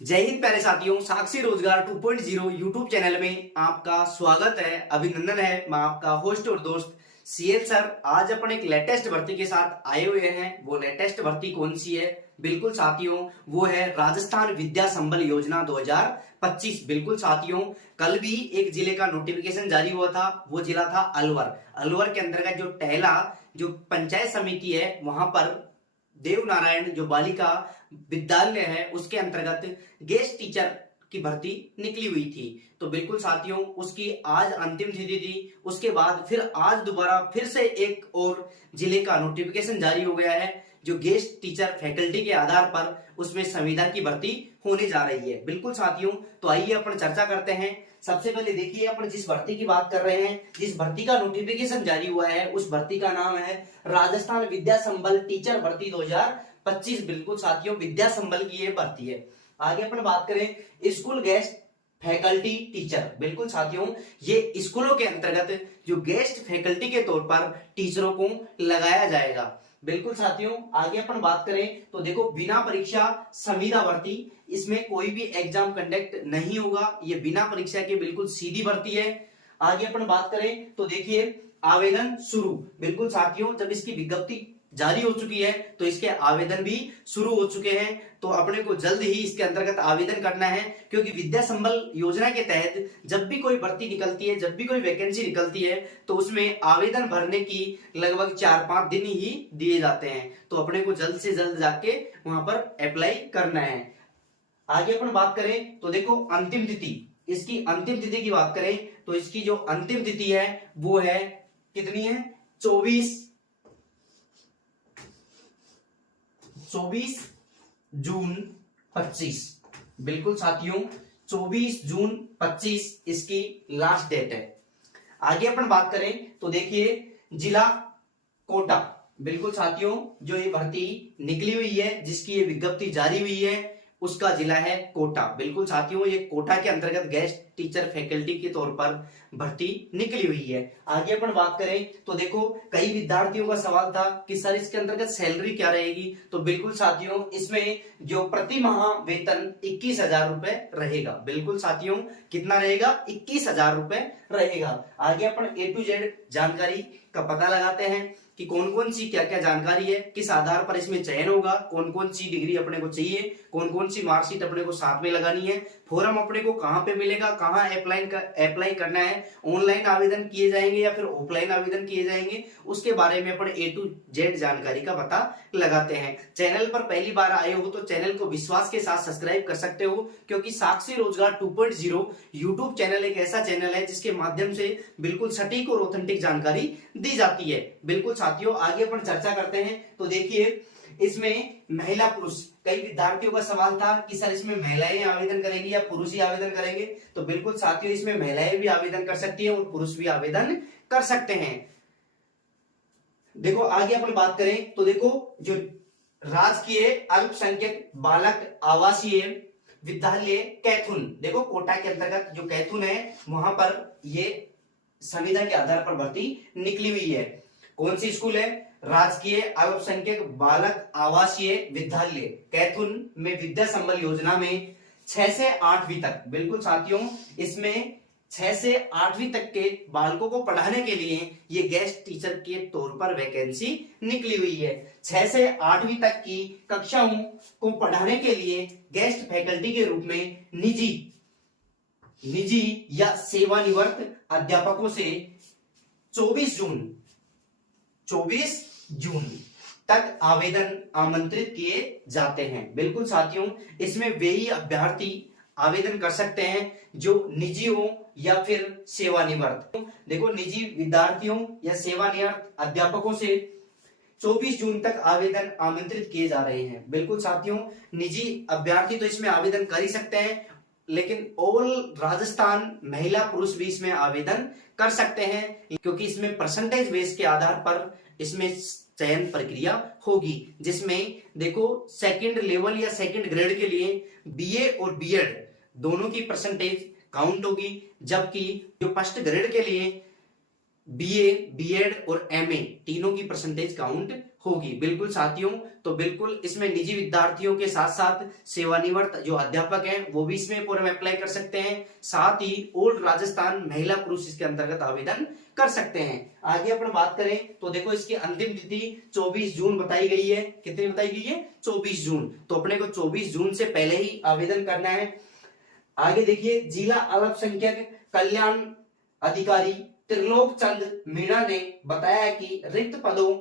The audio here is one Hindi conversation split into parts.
जय हिंद प्यारे साथियों, साक्षी रोजगार 2.0 यूट्यूब चैनल में आपका स्वागत है। अभिनंदन है। मैं आपका होस्ट और दोस्त सीएल सर। आज अपन एक लेटेस्ट भर्ती के साथ आए हुए हैं। वो लेटेस्ट भर्ती कौन सी है? बिल्कुल साथियों, वो है राजस्थान विद्या संबल योजना 2025। बिल्कुल साथियों, कल भी एक जिले का नोटिफिकेशन जारी हुआ था। वो जिला था अलवर। अलवर के अंतर्गत जो टहला जो पंचायत समिति है, वहां पर देव नारायण जो बालिका विद्यालय है उसके अंतर्गत गेस्ट टीचर की भर्ती निकली हुई थी। तो बिल्कुल साथियों, उसकी आज अंतिम तिथि थी। उसके बाद फिर आज दोबारा फिर से एक और जिले का नोटिफिकेशन जारी हो गया है, जो गेस्ट टीचर फैकल्टी के आधार पर उसमें संविदा की भर्ती होने जा रही है। बिल्कुल साथियों, तो आइए अपन चर्चा करते हैं। सबसे पहले देखिए, अपन जिस भर्ती की बात कर रहे हैं, जिस भर्ती का नोटिफिकेशन जारी हुआ है, उस भर्ती का नाम है राजस्थान विद्या संबल टीचर भर्ती 2025। बिल्कुल साथियों, विद्या संबल की ये भर्ती है। आगे अपन बात करें स्कूल गेस्ट फैकल्टी टीचर। बिल्कुल साथियों, ये स्कूलों के अंतर्गत जो गेस्ट फैकल्टी के तौर पर टीचरों को लगाया जाएगा। बिल्कुल साथियों, आगे अपन बात करें तो देखो, बिना परीक्षा संविदा भर्ती, इसमें कोई भी एग्जाम कंडक्ट नहीं होगा। ये बिना परीक्षा के बिल्कुल सीधी भर्ती है। आगे अपन बात करें तो देखिए, आवेदन शुरू। बिल्कुल साथियों, जब इसकी विज्ञप्ति जारी हो चुकी है तो इसके आवेदन भी शुरू हो चुके हैं। तो अपने को जल्द ही इसके अंतर्गत आवेदन करना है, क्योंकि विद्या संबल योजना के तहत जब भी कोई भर्ती निकलती है, जब भी कोई वैकेंसी निकलती है, तो उसमें आवेदन भरने की लगभग 4-5 दिन ही दिए जाते हैं। तो अपने को जल्द से जल्द जाके वहां पर अप्लाई करना है। आगे अपन बात करें तो देखो, अंतिम तिथि, इसकी अंतिम तिथि की बात करें तो इसकी जो अंतिम तिथि है वो है कितनी है? 24 जून 25। बिल्कुल साथियों, 24 जून 25 इसकी लास्ट डेट है। आगे अपन बात करें तो देखिए, जिला कोटा। बिल्कुल साथियों, जो ये भर्ती निकली हुई है, जिसकी ये विज्ञप्ति जारी हुई है, उसका जिला है कोटा। बिल्कुल साथियों, ये कोटा के अंतर्गत गेस्ट टीचर फैकल्टी के तौर पर भर्ती निकली हुई है। आगे अपन बात करें तो देखो, कई विद्यार्थियों का सवाल था कि सर इसके अंतर्गत सैलरी क्या रहेगी। तो बिल्कुल साथियों, इसमें जो प्रति माह वेतन 21,000 रुपए रहेगा। बिल्कुल साथियों, कितना रहेगा? 21,000 रुपए रहेगा। आगे अपन A to Z जानकारी का पता लगाते हैं कि कौन कौन सी क्या क्या जानकारी है, किस आधार पर इसमें चयन होगा, कौन कौन सी डिग्री अपने को चाहिए, कौन कौन सी मार्कशीट अपने को साथ में लगानी है, फॉर्म अपने को कहां पे मिलेगा, कहां अप्लाई करना है, ऑनलाइन आवेदन किए जाएंगे या फिर ऑफलाइन आवेदन किए जाएंगे, उसके बारे में अपन A to Z जानकारी का पता लगाते हैं। चैनल पर पहली बार आए हो तो चैनल को विश्वास के साथ सब्सक्राइब कर सकते हो, क्योंकि साक्षी रोजगार 2.0 यूट्यूब चैनल एक ऐसा चैनल है जिसके माध्यम से बिल्कुल सटीक और ऑथेंटिक जानकारी दी जाती है। बिल्कुल साथियों, आगे अपन चर्चा करते हैं तो देखिए, इसमें महिला पुरुष, कई विद्यार्थियों का सवाल था कि सर इसमें महिलाएं आवेदन करेंगी या पुरुष ही आवेदन करेंगे। तो बिल्कुल साथियों, इसमें महिलाएं भी आवेदन कर सकती है और पुरुष भी आवेदन कर सकते हैं। देखो, आगे अपन बात करें तो देखो, जो राजकीय अल्पसंख्यक बालक आवासीय विद्यालय कैथुन, देखो कोटा के अंतर्गत जो कैथुन है, वहां पर ये संविदा के आधार पर भर्ती निकली हुई है। कौन सी स्कूल है? राजकीय अल्पसंख्यक बालक आवासीय विद्यालय कैथुन में विद्या संबल योजना में 6 से 8वीं तक। बिल्कुल साथियों, इसमें 6 से 8वीं तक के बालकों को पढ़ाने के लिए ये गेस्ट टीचर के तौर पर वैकेंसी निकली हुई है। 6 से 8वीं तक की कक्षाओं को पढ़ाने के लिए गेस्ट फैकल्टी के रूप में निजी या सेवानिवृत्त अध्यापकों से 24 जून तक आवेदन आमंत्रित किए जाते हैं। बिल्कुल साथियों, इसमें वे ही अभ्यर्थी आवेदन कर सकते हैं जो निजी हो या फिर सेवानिवृत्त। देखो, निजी विद्यार्थियों या सेवानिवृत्त अध्यापकों से 24 जून तक आवेदन आमंत्रित किए जा रहे हैं। बिल्कुल साथियों, निजी अभ्यर्थी तो इसमें आवेदन कर ही सकते हैं, लेकिन ऑल राजस्थान महिला पुरुष भी इसमें आवेदन कर सकते हैं, क्योंकि इसमें परसेंटेज बेस के आधार पर इसमें चयन प्रक्रिया होगी, जिसमें देखो सेकंड लेवल या सेकंड ग्रेड के लिए बीए और बीएड दोनों की परसेंटेज काउंट होगी, जबकि जो फर्स्ट ग्रेड के लिए बीए, बीएड और एमए तीनों की परसेंटेज काउंट होगी। बिल्कुल साथियों, तो बिल्कुल इसमें निजी विद्यार्थियों के साथ साथ सेवानिवृत्त जो अध्यापक हैं वो भी इसमें फॉर्म अप्लाई कर सकते हैं। साथ ही ओल्ड राजस्थान महिला पुरुष इसके अंतर्गत आवेदन कर सकते हैं। आगे अपन बात करें तो देखो इसकी अंतिम तिथि 24 जून बताई गई है। कितनी बताई गई है? 24 जून। तो अपने को 24 जून से पहले ही आवेदन करना है। आगे देखिए, जिला अल्पसंख्यक कल्याण अधिकारी त्रिलोक चंद मीणा ने बताया कि रिक्त पदों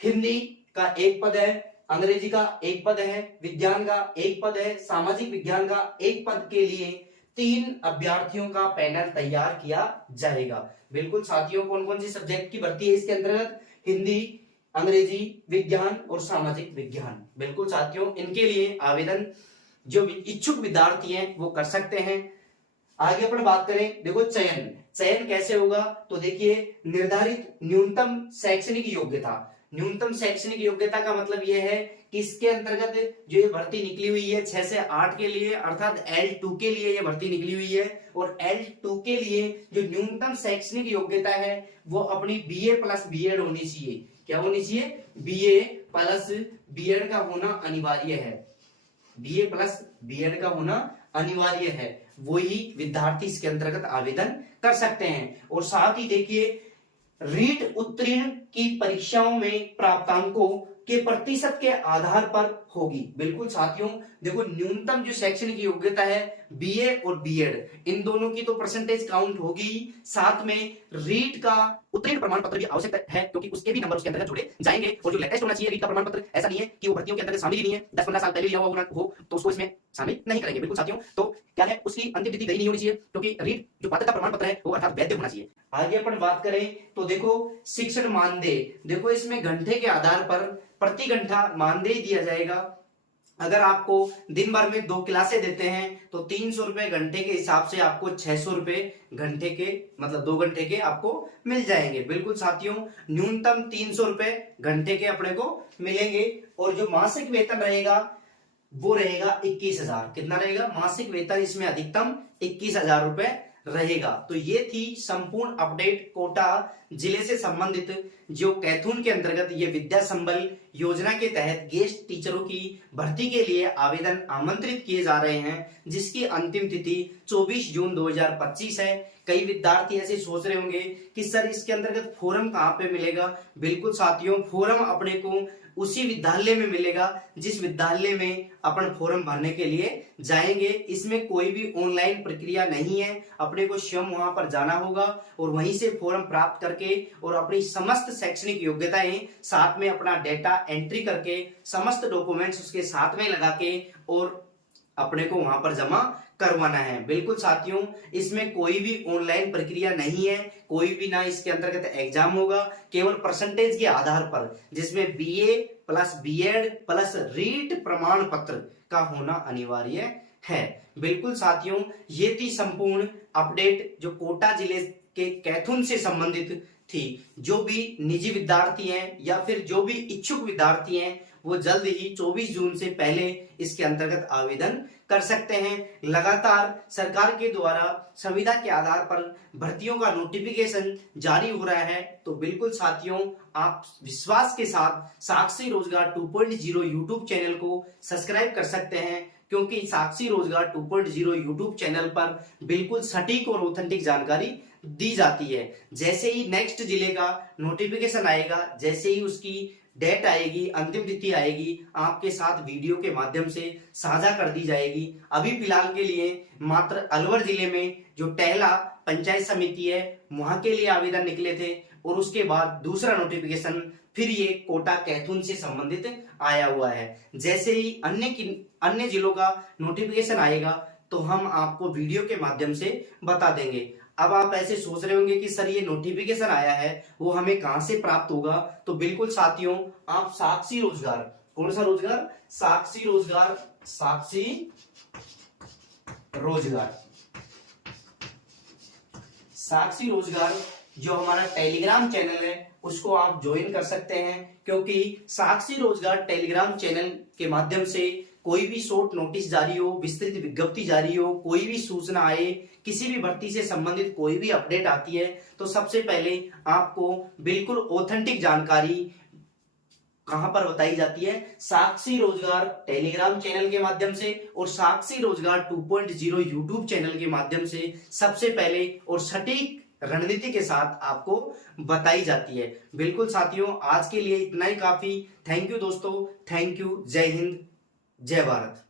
हिंदी का एक पद है, अंग्रेजी का एक पद है, विज्ञान का एक पद है, सामाजिक विज्ञान का एक पद के लिए 3 अभ्यर्थियों का पैनल तैयार किया जाएगा। बिल्कुल साथियों, कौन कौन सी सब्जेक्ट की भर्ती है इसके अंतर्गत? हिंदी, अंग्रेजी, विज्ञान और सामाजिक विज्ञान। बिल्कुल साथियों, इनके लिए आवेदन जो इच्छुक विद्यार्थी हैं वो कर सकते हैं। आगे अपन बात करें, देखो चयन कैसे होगा? तो देखिए, निर्धारित न्यूनतम शैक्षणिक योग्यता। न्यूनतम शैक्षणिक योग्यता का मतलब यह है कि इसके अंतर्गत जो ये भर्ती निकली हुई है 6 से 8 के लिए, अर्थात L2 के लिए ये भर्ती निकली हुई है। और L2 के लिए जो न्यूनतम शैक्षणिक योग्यता है वो अपनी BA प्लस BEd होनी चाहिए। क्या होनी चाहिए? BA प्लस BEd का होना अनिवार्य है। BA प्लस BEd का होना अनिवार्य है। वही विद्यार्थी इसके अंतर्गत आवेदन कर सकते हैं। और साथ ही देखिए, रीट उत्तीर्ण की परीक्षाओं में प्राप्तांकों के प्रतिशत के आधार पर होगी। बिल्कुल साथियों, देखो न्यूनतम जो शैक्षणिक योग्यता है BA और BEd इन दोनों की तो परसेंटेज काउंट होगी, साथ में रीट का उत्तीर्ण प्रमाण पत्र भी आवश्यक है क्योंकि उसके भी नंबर उसके अंतर्गत जुड़े जाएंगे। और जो लेटेस्ट होना चाहिए रीट का प्रमाण पत्र, ऐसा नहीं है कि वो भर्तियों के अंतर्गत शामिल ही नहीं है, 10-15 साल पहले लिया हुआ हो तो उसको इसमें शामिल नहीं करेंगे। बिल्कुल साथियों, तो क्या है, उसकी अंतिम तिथि गई नहीं होनी चाहिए क्योंकि रीट जो पात्रता प्रमाण पत्र है वो अर्थात वैध होना चाहिए। आगे अपन बात करें तो देखो शिक्षण मानदेय, देखो इसमें घंटे के आधार पर प्रति घंटा मानदेय दिया जाएगा। अगर आपको दिन भर में 2 क्लासें देते हैं तो 300 रुपए घंटे के हिसाब से आपको 600 रुपए घंटे के, मतलब 2 घंटे के आपको मिल जाएंगे। बिल्कुल साथियों, न्यूनतम 300 रुपए घंटे के अपने को मिलेंगे। और जो मासिक वेतन रहेगा वो रहेगा 21,000। कितना रहेगा मासिक वेतन? इसमें अधिकतम 21,000 रुपए रहेगा। तो ये थी संपूर्ण अपडेट कोटा जिले से संबंधित, जो कैथून के अंतर्गत ये विद्या संबल योजना के तहत गेस्ट टीचरों की भर्ती के लिए आवेदन आमंत्रित किए जा रहे हैं, जिसकी अंतिम तिथि 24 जून 2025 है। कई विद्यार्थी ऐसे सोच रहे होंगे कि सर इसके अंतर्गत फॉर्म कहाँ पे मिलेगा? बिल्कुल साथियों, फॉर्म अपने को उसी विद्यालय में मिलेगा जिस विद्यालय में अपन फॉर्म भरने के लिए जाएंगे। इसमें कोई भी ऑनलाइन प्रक्रिया नहीं है, अपने को स्वयं वहां पर जाना होगा और वहीं से फॉर्म प्राप्त करके और अपनी समस्त शैक्षणिक योग्यताएं साथ में अपना डेटा एंट्री करके समस्त डॉक्यूमेंट्स उसके साथ में लगा के और अपने को वहां पर जमा करवाना है। बिल्कुल साथियों, इसमें कोई भी ऑनलाइन प्रक्रिया नहीं है, कोई भी ना इसके अंतर्गत एग्जाम होगा, केवल परसेंटेज के आधार पर, जिसमें BA plus BEd plus REET प्रमाण पत्र का होना अनिवार्य है। बिल्कुल साथियों, ये थी संपूर्ण अपडेट जो कोटा जिले के कैथून से संबंधित थी। जो भी निजी विद्यार्थी हैं या फिर जो भी इच्छुक विद्यार्थी हैं वो जल्द ही 24 जून से पहले इसके अंतर्गत आवेदन कर सकते हैं। लगातार सरकार के द्वारा संविदा के आधार पर भर्तियों का नोटिफिकेशन जारी हो रहा है। तो बिल्कुल साथियों, आप विश्वास के साथ साक्षी रोजगार 2.0 यूट्यूब चैनल को सब्सक्राइब कर सकते हैं, क्योंकि साक्षी रोजगार 2.0 यूट्यूब चैनल पर बिल्कुल सटीक और ऑथेंटिक जानकारी दी जाती है। जैसे ही नेक्स्ट जिले का नोटिफिकेशन आएगा, जैसे ही उसकी डेट आएगी, अंतिम तिथि आएगी, आपके साथ वीडियो के माध्यम से साझा कर दी जाएगी। अभी फिलहाल के लिए मात्र अलवर जिले में जो टहला पंचायत समिति है वहां के लिए आवेदन निकले थे और उसके बाद दूसरा नोटिफिकेशन फिर ये कोटा कैथून से संबंधित आया हुआ है। जैसे ही अन्य जिलों का नोटिफिकेशन आएगा तो हम आपको वीडियो के माध्यम से बता देंगे। अब आप ऐसे सोच रहे होंगे कि सर ये नोटिफिकेशन आया है वो हमें कहां से प्राप्त होगा? तो बिल्कुल साथियों, आप साक्षी रोजगार, कौन सा रोजगार? साक्षी रोजगार, साक्षी रोजगार, साक्षी रोजगार जो हमारा टेलीग्राम चैनल है उसको आप ज्वाइन कर सकते हैं, क्योंकि साक्षी रोजगार टेलीग्राम चैनल के माध्यम से कोई भी शॉर्ट नोटिस जारी हो, विस्तृत विज्ञप्ति जारी हो, कोई भी सूचना आए, किसी भी भर्ती से संबंधित कोई भी अपडेट आती है तो सबसे पहले आपको बिल्कुल ऑथेंटिक जानकारी कहां पर बताई जाती है? साक्षी रोजगार टेलीग्राम चैनल के माध्यम से और साक्षी रोजगार 2.0 यूट्यूब चैनल के माध्यम से सबसे पहले और सटीक रणनीति के साथ आपको बताई जाती है। बिल्कुल साथियों, आज के लिए इतना ही काफी। थैंक यू दोस्तों, थैंक यू। जय हिंद, जय भारत।